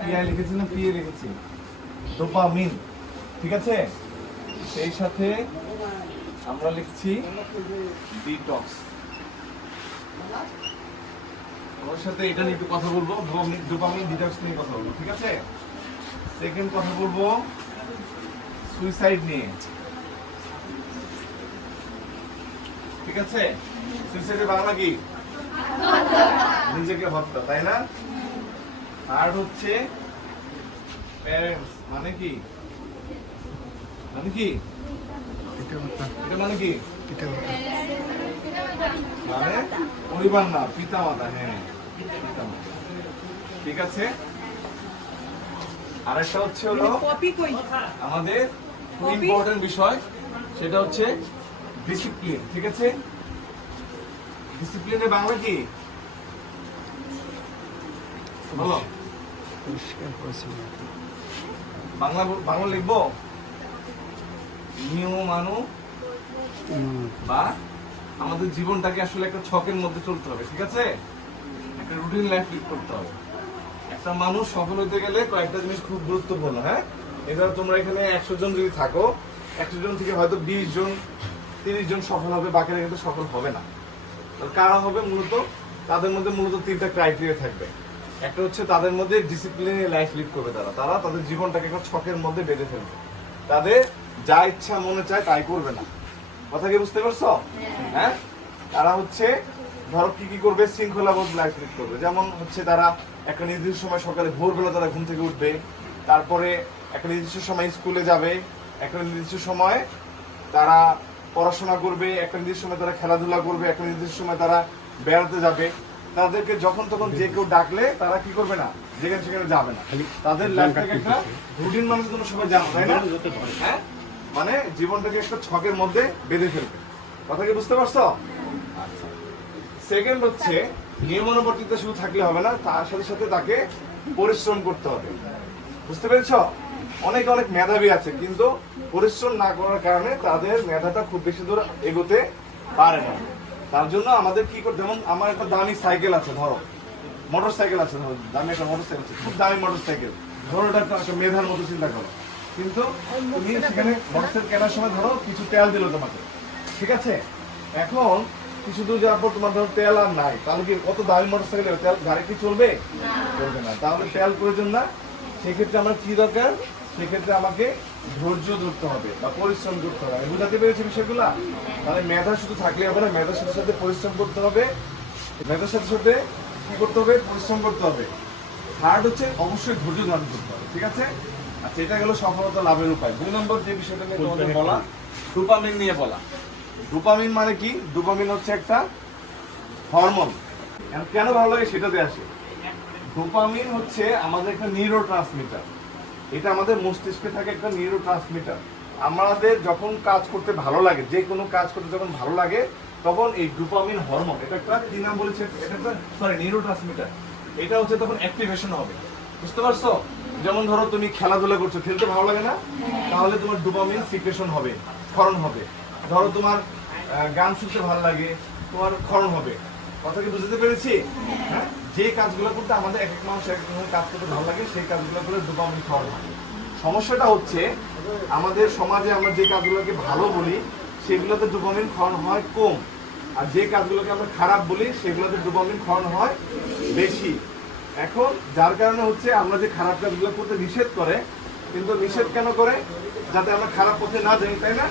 PI লিখেছি না PA লিখেছি। ডোপামিন ঠিক আছে? সেই সাথে আমরা লিখছি ডিটক্স ওর সাথে এটা নিয়ে একটু কথা বলব ডোপামিন ডিটক্স নিয়ে কথা বলব, ঠিক আছে? সেকেন্ড কথা বলব সুইসাইড নিয়ে। ঠিক আছে? সুইসাইডের বাংলা কি? নিজেকে হত্যা, তাই না? আর হচ্ছে প্যারেন্টস মানে কি? মানে কি? এটা মানে কি? মানে পরিবার না পিতা মাতা হ্যাঁ পিতামাতা। ঠিক আছে? আরেকটা হচ্ছে হলো আমাদের খুব ইম্পর্টেন্ট বিষয় সেটা হচ্ছে ডিসিপ্লিন ঠিক আছে? ডিসিপ্লিনের বাংলা কি? বলো। বাংলা বাংলা লিখব? বা আমাদের জীবনটাকে আসলে একটা ছকের মধ্যে চলতে হবে, ঠিক আছে? একটা রুটিন লাইফ লিড করতে হবে। একটা মানুষ সফল হতে গেলে কয়েকটা জিনিস খুব গুরুত্বপূর্ণ হ্যাঁ? এবার তোমরা এখানে একশো জন যদি থাকো, একশো জন থেকে হয়তো বিশ জন, তিরিশ জন সফল হবে, বাকিরা কিন্তু সফল হবে না। কারা হবে মূলত তাদের মধ্যে মূলত তিনটা ক্রাইটেরিয়া থাকবে। একটা হচ্ছে তাদের মধ্যে ডিসিপ্লিনে লাইফ লিড করবে তারা। তারা তাদের জীবনটাকে একটা ছকের মধ্যে বেঁধে ফেলবে। তাদের যা ইচ্ছা মনে চায় তাই করবে না। কথা কি বুঝতে পারছ? হ্যাঁ। তারা হচ্ছে ধরো কি কি করবে? শৃঙ্খলাবদ্ধ লাইফ লিড করবে। যেমন হচ্ছে তারা একটা নির্দিষ্ট সময় সকালে ভোরবেলা তারা ঘুম থেকে উঠবে তারপরে একটা নির্দিষ্ট সময় স্কুলে যাবে একটা নির্দিষ্ট সময় তারা পড়াশোনা করবে একটা নির্দিষ্ট সময় তারা খেলাধুলা করবে একটা নির্দিষ্ট সময় তারা বেড়াতে যাবে। তাদেরকে যখন তখন যে কেউ ডাকলে তারা কি করবে না? যেখানে সেখানে যাবে না। তাদের লাইফটাকে একটা রুটিন মানুষের জন্য সবাই জানো তাই না? হ্যাঁ? মানে জীবনটাকে একটা ছকের মধ্যে বেঁধে ফেলবে। কথা কি বুঝতে পারছ? আচ্ছা। সেকেন্ড হচ্ছে নিয়মানুবর্তিতা শুধু থাকলে হবে না তার সাথে সাথে তাকে পরিশ্রম করতে হবে। বুঝতে পেরেছ? অনেক অনেক মেধাবী আছে কিন্তু পরিশ্রম না করার কারণে তাদের মেধাটা খুব বেশি দূর এগোতে পারে না। তার জন্য আমাদের কি করতে যেমন আমার একটা দামি সাইকেল আছে ধরো। মোটর সাইকেল আছে ধরো। দামি একটা মোটর সাইকেল আছে খুব দামি মোটর সাইকেল ধরো এটা একটা একটা মেধার মতো চিন্তা করো। কিন্তু তুমি সেখানে মোটর সাইকেল কেনার সময় ধরো কিছু তেল দিল তোমাকে। ঠিক আছে? এখন কিছু দূর যাওয়ার পর তোমার ধরো তেল আর নাই। তাহলে কি কত দামি মোটর সাইকেল তেল গাড়ি কি চলবে? চলবে না। তাহলে তেল প্রয়োজন না। সেক্ষেত্রে আমার কি দরকার? সেক্ষেত্রে আমাকে ধৈর্য ধরতে হবে বা পরিশ্রম করতে হবে। আমি বুঝাতে পেরেছি বিষয়গুলা? তাহলে মেধা শুধু থাকলে হবে না মেধার সাথে সাথে পরিশ্রম করতে হবে। মেধার সাথে সাথে কি করতে হবে? পরিশ্রম করতে হবে। থার্ড হচ্ছে অবশ্যই ধৈর্য ধারণ করতে হবে ঠিক আছে? আচ্ছা এটা গেল সফলতা লাভের উপায়। দুই নম্বর যে বিষয়টা নিয়ে তোমাদের বলা ডোপামিন নিয়ে বলা। ডোপামিন মানে কি? ডোপামিন হচ্ছে একটা হরমোন। কেন ভালো লাগে সেটাতে আসে। ডোপামিন হচ্ছে আমাদের একটা নিউরো ট্রান্সমিটার এটা আমাদের মস্তিষ্কে থাকে একটা নিউরো ট্রান্সমিটার আমাদের যখন কাজ করতে ভালো লাগে, যে কোনো কাজ করতে যখন ভালো লাগে, তখন এই ডোপামিন হরমোন এটা একটা, কি নাম বলেছে? এটা একটা সরি নিউরো ট্রান্সমিটার এটা হচ্ছে তখন অ্যাক্টিভেশন হবে। বুঝতে পারছ? যেমন ধরো তুমি খেলাধুলা করছ, খেলতে ভালো লাগে না? তাহলে তোমার ডোপামিন সিক্রেশন হবে, ক্ষরণ হবে। ধরো তোমার গান শুনতে ভালো লাগে, তোমার ক্ষরণ হবে। কথা কি বুঝতে পেরেছি? হ্যাঁ? যে কাজগুলো করতে আমাদের এক এক মানুষ এক এক কাজ করতে ভালো লাগে, সেই কাজগুলো করে ডোপামিন খাওয়ানো হয় সমস্যাটা হচ্ছে, আমাদের সমাজে আমরা যে কাজগুলোকে ভালো বলি, সেগুলোতে ডোপামিন খাওয়ানো হয় কম। আর যে কাজগুলোকে আমরা খারাপ বলি, সেগুলোতে ডোপামিন খাওয়ানো হয় বেশি। এখন যার কারণে হচ্ছে আমরা যে খারাপ কাজগুলো করতে নিষেধ করে, কিন্তু নিষেধ কেন করে? যাতে আমরা খারাপ পথে না যাই, তাই না?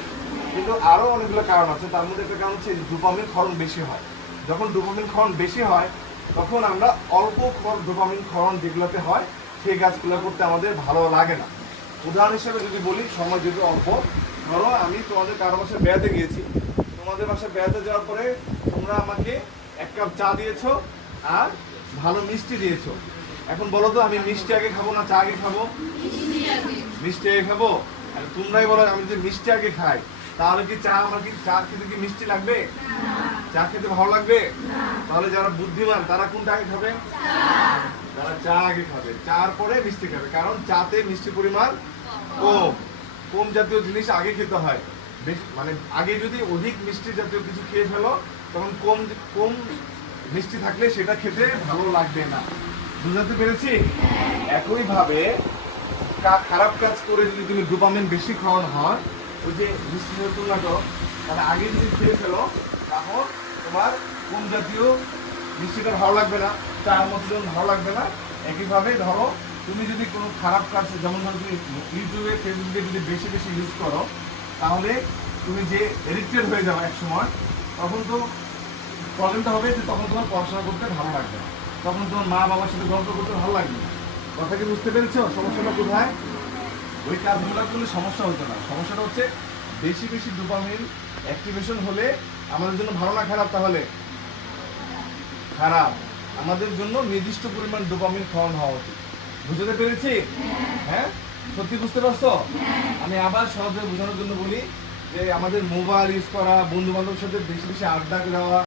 কিন্তু আরও অনেকগুলো কারণ আছে। তার মধ্যে একটা কারণ হচ্ছে ডোপামিন ক্ষরণ বেশি হয়। যখন ডোপামিন ক্ষরণ বেশি হয়, তখন আমরা অল্প ডোপামিন ক্ষরণ যেগুলোতে হয়, সেই গাছগুলো করতে আমাদের ভালো লাগে না। উদাহরণ হিসেবে যদি বলি, সময় যদি অল্প, ধরো আমি তোমাদের কারও বাসায় বেড়াতে গিয়েছি। তোমাদের বাসায় বেড়াতে যাওয়ার পরে তোমরা আমাকে এক কাপ চা দিয়েছ আর ভালো মিষ্টি দিয়েছ। এখন বলো তো, আমি মিষ্টি আগে খাব না চা আগে খাব? মিষ্টি আগে খাব? আর তোমরাই বলো, আমি যদি মিষ্টি আগে খাই, তাহলে কি চা আমার কি, চা খেতে কি মিষ্টি লাগবে? চা খেতে ভালো লাগবে? তাহলে যারা বুদ্ধিমান, তারা কোনটা আগে খাবে? তারা চা আগে খাবে। চার পরে মিষ্টি খাবে, কারণ চাতে মিষ্টি পরিমাণ কম। কম জাতীয় জিনিস আগে খেতে হয়। মানে আগে যদি অধিক মিষ্টি জাতীয় কিছু খেয়ে ফেলো, তখন কম কম মিষ্টি থাকলে সেটা খেতে ভালো লাগবে না। বুঝাতে পেরেছি? একই ভাবে খারাপ কাজ করে যদি তুমি ডোপামিন বেশি খাওয়ানো হয়, ওই যে মিষ্টি নতুন নাটক তাহলে আগে যদি খেয়ে ফেলো তখন তোমার কোন জাতীয় মিষ্টিটা ভালো লাগবে না চার মতো ভালো লাগবে না। একইভাবে ধরো, তুমি যদি কোনো খারাপ কাজ, যেমন ধরো তুমি ইউটিউবে, ফেসবুকে যদি বেশি বেশি ইউজ করো, তাহলে তুমি যে এডিক্টেড হয়ে যাও এক সময় তখন তো প্রবলেমটা হবে যে তখন তোমার পড়াশোনা করতে ভালো লাগবে না। তখন তোমার মা বাবার সাথে গল্প করতে ভালো লাগবে না। কথা কি বুঝতে পেরেছ? সমস্যাটা কোথায়? ওই কাজগুলো করলে সমস্যা হতো না। সমস্যাটা হচ্ছে বেশি বেশি ডোপামিন অ্যাক্টিভেশন হলে আমাদের জন্য ভালো না খারাপ তাহলে? খারাপ। আমাদের জন্য নির্দিষ্ট পরিমাণ ডোপামিন খাওয়ানো হওয়া উচিত। বুঝতে পেরেছি? হ্যাঁ? সত্যি বুঝতে পারছ? আমি আবার সহজে বোঝানোর জন্য বলি যে আমাদের মোবাইল ইউজ করা বন্ধু বান্ধবের সাথে বেশি বেশি আড্ডা দেওয়া